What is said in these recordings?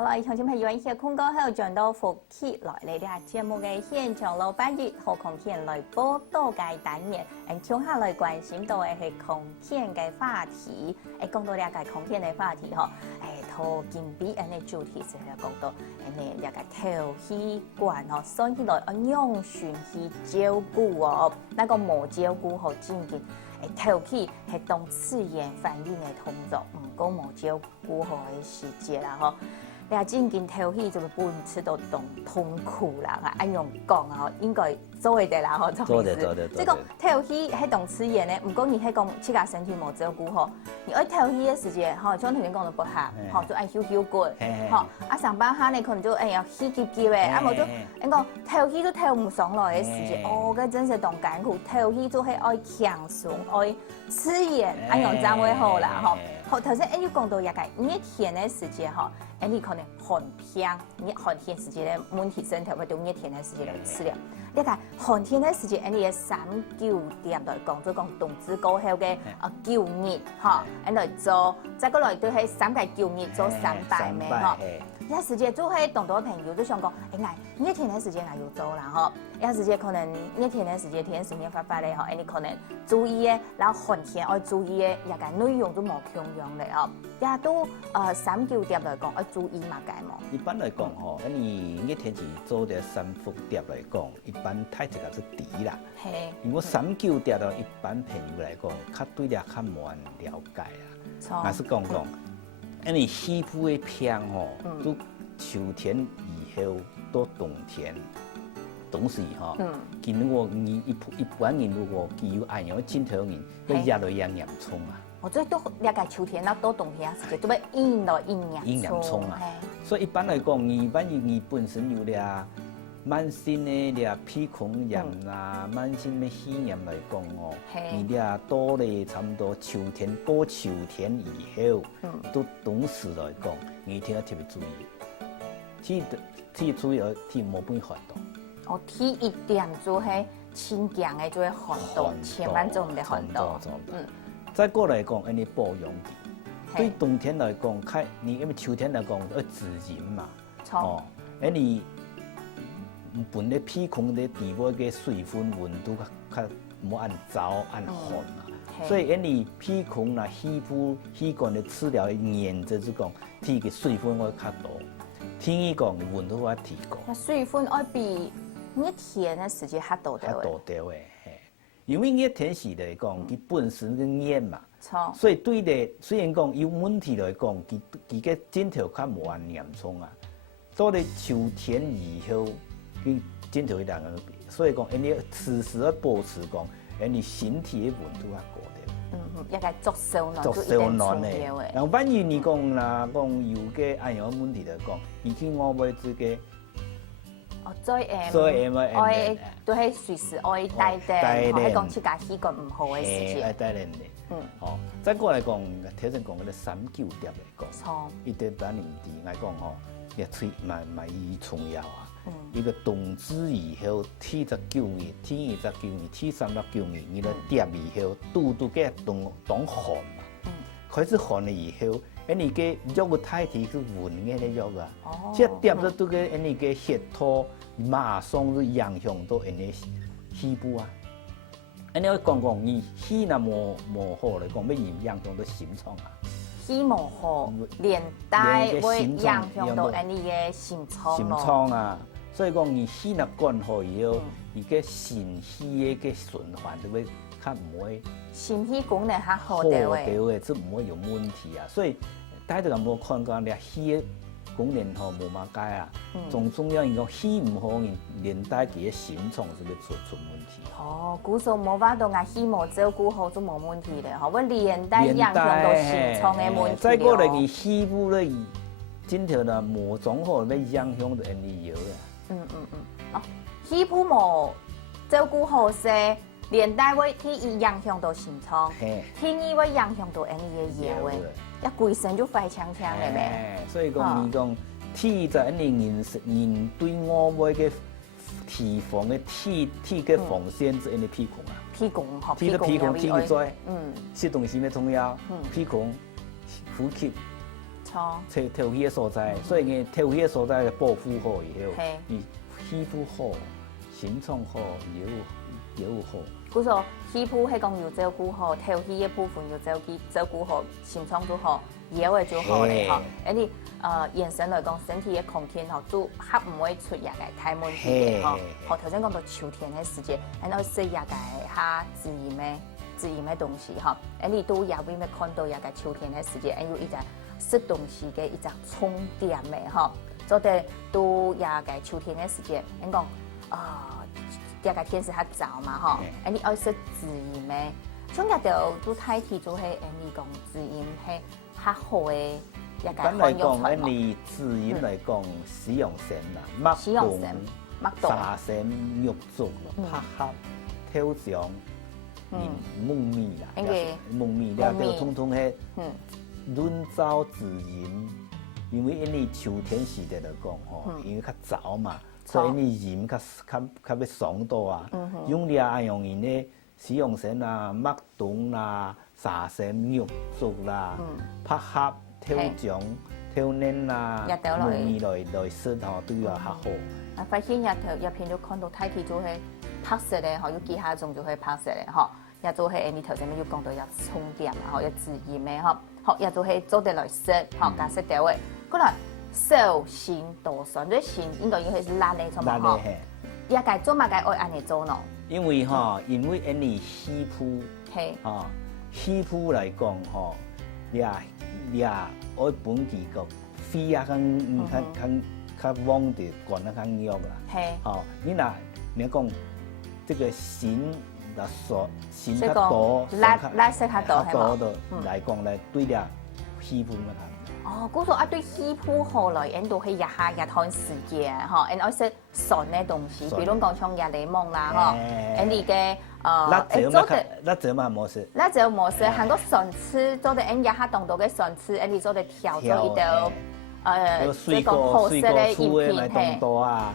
好啦，乡亲朋友，一些空歌后轉到復起來嚟啲節目嘅現場老闆月何空天來報道嘅單元，聽下來關心到嘅係空天嘅話題，講到呢個空天嘅話題嗬，頭今比嘅主題就係講到呢個頭氣管嗬，所以來用循去照顧哦，那個冇照顧好正經。頭氣係當自然反應嘅動作，唔過冇照顧好嘅時節啦嗬。你話正經頭氣就會半次都痛苦啦，按用講啊，應該做得啦，嗬，做得。即個頭氣係當自然嘅，唔過你係講自家身體冇照顧好，你愛頭氣嘅時節，嗬，像頭先講到不合，嗬，就愛休休骨，嗬，啊上班下你可能就要氣急急嘅，啊冇就你講頭氣都頭唔上來嘅時節，哦，嗰真係當艱苦，頭氣就係愛強鬆，愛自然，按用咁會好啦，嗬。好，頭先要講到一個熱天嘅時節，嗬。你可能寒天，你寒天時節咧，滿體身體會到熱天嘅時節嚟治療。你睇寒天嘅時節，你嘅3-9點來講，就講冬至過後嘅9日，嚇，嚟做，再過來都係3-9日做300咩，嗬。有時節做係當到朋友都想講，熱天嘅時節係要做啦，嗬。有時節可能熱天嘅時節天時熱發發咧，嗬，你可能注意嘅，然後寒天要注意嘅一個內容都冇共樣嘅，嗬。也都3-9點來講，要注意嘛解冇？一般來講，嗬，你熱天時做嘅3伏碟來講，一般體質也是低啦。係。如果3-9碟咧，一般朋友來講，較對咧較冇人了解啊。錯。還是講，你皮膚嘅偏吼，都秋天以後到冬天，冬時吼，如果你一般人如果佢有癌樣鏡頭人，佢日來陽陽衝啊。我最多了解秋天到冬天時節，都要陰來陰陽衝啊。所以一般來講，萬一你本身有咧慢性嘅咧鼻孔炎啊，慢性嘅肺炎來講哦，你咧多咧差唔多秋天過秋天以後，到冬時來講，你聽要特別注意，特注意特冇變寒凍。哦，天一點就係清強嘅就會寒凍，千萬做唔得寒凍。再過來講，你保養期，對冬天來講，你因為秋天來講要自然嘛，哦，你本嚟鼻孔嘅地部嘅水分溫度較冇按早按寒嘛，所以你鼻孔啦、皮膚、氣管嘅治療原則是講，佢嘅水分會較多，天氣講嘅溫度會提高。那水分要比熱天嘅時節較多啲。較多啲嘅。因為熱天時來講，佢本身嘅熱嘛，所以對咧雖然講有問題來講，佢嘅鏡頭較無咁嚴重啊。到咧秋天以後，佢鏡頭會兩個，所以講你時時要保持講，你身體嘅溫度較高啲。一個足少暖，足少暖嘅。然後萬一你講啦，講有嘅咁樣問題來講，而且我會自己。再愛都係隨時愛帶電，係講自家氣管唔好嘅時節。愛帶電嘅。哦，再過來講，頭先講嗰啲3-9碟嚟講，一啲等年啲嚟講吼，亦吹蠻易重要啊。一個冬至以後，天19日、天29日、天3-9日，你個碟以後，度嘅當寒嘛。開始寒了以後。你嘅肉嘅體體是溫嘅咧肉啊，即係掂咗都嘅你嘅血土，馬上就影響到你肺部啊。你講你肺那冇好嚟講，咩影響到心臟啊？肺冇好，連帶會影響到你嘅心臟。心臟啊，所以講你肺那乾好以後，你嘅心氣嘅循環就會較唔會。心氣功能較好啲嘅，就唔會有問題啊。所以大家有冇看過你氣嘅功能吼冇乜解啊？仲重要，因為氣唔好，連帶佢嘅心臟就會出問題。哦，古時候冇話到牙氣冇照顧好就冇問題咧，嗬，會連帶影響到心臟嘅問題。再過嚟，佢氣部咧，真頭啦冇種好，會影響到你有嘅。哦，氣部冇照顧好些。連帶會影響到心臟，天氣會影響到你嘅腰嘅，一攰身就快槍槍嘅咩？所以講你講天就你人對我們嘅提防嘅天嘅防線就係你鼻孔啊，鼻孔學天嘅在，食東西咩重要？鼻孔、呼吸，错，头皮的所在，所以个头皮的所在嘅保护好以后，伊皮肤好，心脏好，也有好。故说皮肤係講要照顧好，頭皮嘅部分要照顧好，心臟都好，腰嘅就好咧嗬。而你延伸嚟講，身體嘅空間嗬，都較唔會出嘢嘅太問題嘅嗬。學頭先講到秋天嘅時節，然後食嘢嘅下自然嘅東西嗬，而你都也會看到嘢嘅秋天嘅時節，有一隻食東西嘅一隻充電嘅嗬，做得都嘢嘅秋天嘅時節，你講一個天時較早嘛嗬，而你愛食自然嘅，種日都睇起做係，你講自然係較好嘅一個來講，你自然嚟講，使用線啦，麥冬、沙參、玉竹、百合、跳醬、木米啦，木米了都通通係潤燥自然，因為你秋天時節嚟講吼，因為較早嘛。所以你鹽較要爽到啊，用啲啊用因咧使用線啊、麥冬啦、沙參、玉竹啦、百合、跳醬、跳嫩啦、木米來食吼，都要較好。啊，發現入片都看到睇起做係拍攝咧，嗬，有幾下種就係拍攝咧，嗬，也做係你頭先要講到有充電啊，嗬，有自然嘅嗬，學也做係做得來食，嗬，加食掉嘅，過來。少鹹多酸，這鹹應該係辣的，錯嘛？嗬，一該做嘛該愛按嚟做咯。因為你皮膚，皮膚來講嗬，你愛本地個肺啊，較旺啲，管得較弱啦。係，你講這個鹹嗱鹹較多，辣色較多係嘛？來講咧，對啲皮膚咪好。哦，故說對皮膚好來，人都係日下日看時節，嗬，人愛食酸嘅東西，比如講像椰檸檬啦，嗬，人哋嘅辣椒嘛冇食，辣椒冇食，韓國酸吃做得人日下當到嘅酸吃，人哋做得調咗一道水果粗嘅咪當多啊，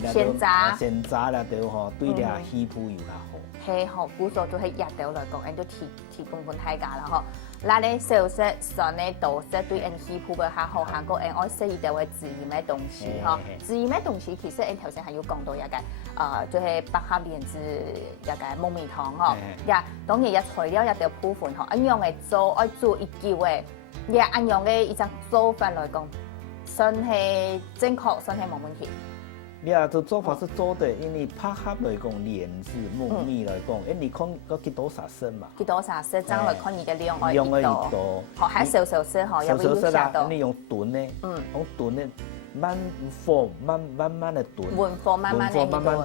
鮮榨啦都嗬，對啲皮膚又較好。係嗬，故說都係日頭來講，人都提供款大家啦，嗬。辣咧少食，酸咧多食，對人皮膚嘅較好。韓國人愛食一啲嘅自然嘅東西，嗬。自然嘅東西其實人頭先係要講到一個，就係百合蓮子一個木米湯，嗬。呀，當然一材料一條部分，嗬，一樣嘅做，愛做一嚿嘅，呀，一樣嘅一隻做法來講，算係正確，算係冇問題。你啊，做做法是做的，因為百合來講，蓮子、木米來講，你看個幾多沙參嘛？幾多沙參，將來看你嘅量愛越多，學喺少少食，嗬，有冇下到？你用燉咧，用燉咧，慢火慢慢的燉，慢火慢慢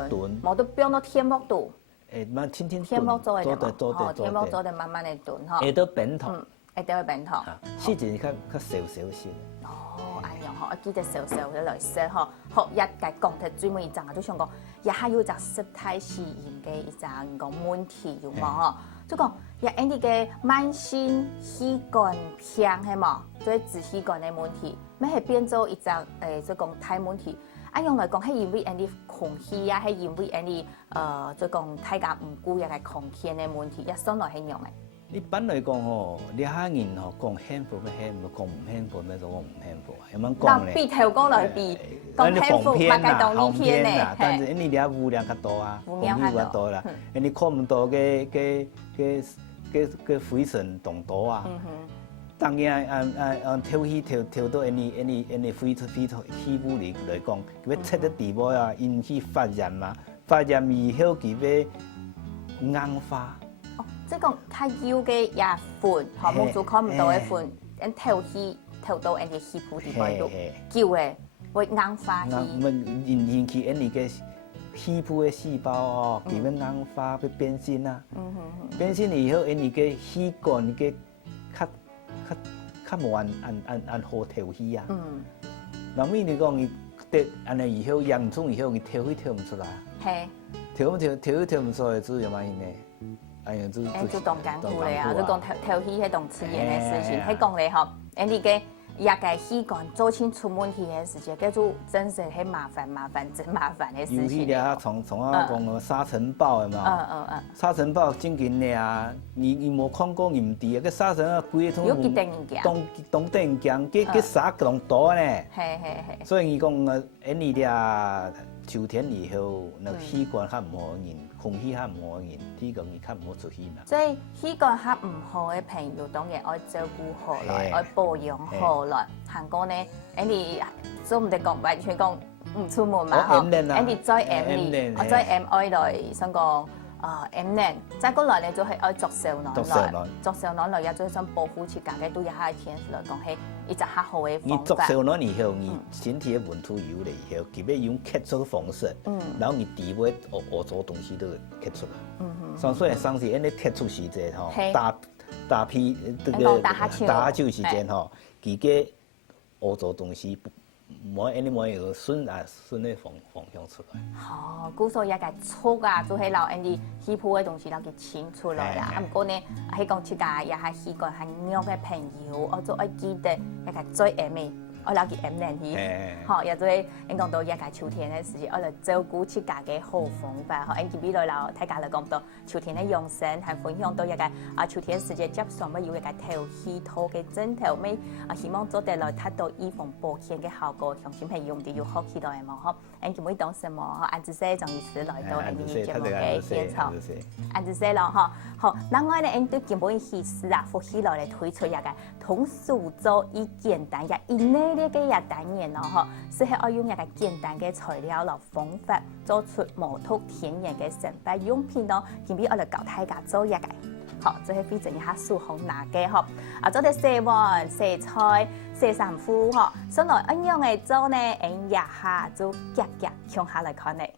燉，冇得標到天幕度。慢天天幕做的，天幕做的慢慢的燉，嗬。會到扁頭，會到扁頭。細節較少先。我記得少少嘅來食嗬，學一計講得最尾一陣，都想講，也係有隻食太自然嘅一陣講問題有冇？就講也因啲嘅慢性氣管病係冇，所以支氣管嘅問題，咩係變做一陣就講太問題。啊用來講係因為因啲空氣啊，係因為因啲就講大家唔顧一個空氣嘅問題，一上來係樣嘅。一般來講吼，你下人吼講幸福嘅幸福，講唔幸福咩就講唔幸福，有冇講咧？比頭講來比，講幸福唔係當呢篇咧。但是你啲污染較多啊，空氣較多啦，你看唔到嘅灰塵仲多啊。當然頭氣調到你灰皮膚嚟講，佢切得地步啊，引起發炎嘛，發炎以後佢要硬化。即係講較幼嘅也款，項目做看唔到嘅款，人頭氣頭到人哋皮膚地方度，叫嘅會硬化去。引起人哋嘅皮膚嘅細胞哦，佢要硬化，會變性啊。變性以後，人哋嘅氣管嘅較冇按好調氣啊。嗱，咪你講佢得安尼以後嚴重以後，佢調氣調唔出來。係。調唔出來，主要乜嘢呢？就當艱苦咧啊！就講頭氣係當自然嘅事情，係講咧嗬，人哋嘅也个习惯做清出问题的时间，叫做真是很麻烦真麻烦的事情。尤其咧，从啊讲沙尘暴的嘛，沙尘暴真紧咧啊，你无看过唔滴啊，个沙尘啊规个东电强，佮沙更多呢。嘿。所以伊讲啊，你俩秋天以后，那气管较唔好人，空气较唔好人，体讲伊较唔好出去嘛。所以气管较唔好的朋友，当然要照顾好来，要保养好来。韩国呢，你做唔得讲完全讲唔出门嘛吼，你再 M 我再 M 爱来想讲M 呢，再过来呢就系爱作少囊来，作少囊来也就想保护自家嘅对一下天来讲系一只较好嘅方法。你作少囊以后，你身体嘅温度有了以后，佢要用吸出风湿，然后你底尾污糟东西都吸出来。所以上次因你吸出时间吼，大批这个打下手时间吼，佢嘅污糟东西冇有顺的方向出来。好，故所也个错啊，就系留你稀铺嘅东西，留佢清出来啦。不过呢，喺讲出家也系习惯系弱嘅朋友，我就爱记得一个最爱美。我留佢 M 年去，好，也就係講到一個秋天嘅時節，我嚟照顧自家嘅好方法。好，佢比來留大家嚟講到秋天嘅養生，係分享到一個秋天時節接上乜要一個頭氣套嘅枕頭，咪希望做得來達到預防保險嘅效果，相信係用啲要好期待嘅嘛。好，佢每當什麼，安子生張醫師來到呢啲節目嘅現場，安子生咯，嗬，好，另外呢，佢對基本醫師啊，福起來嚟推出一個通俗做以簡單也以內呢個也單元咯，嗬，適合用一個簡單嘅材料嚟方法做出無毒天然嘅成品用品咯，今日我嚟教大家做一個，好，即係非常一下數紅拿嘅，嗬，做啲洗碗、洗菜、洗衫褲，嗬，上來一樣嘅做呢，一下就夾向下來看咧。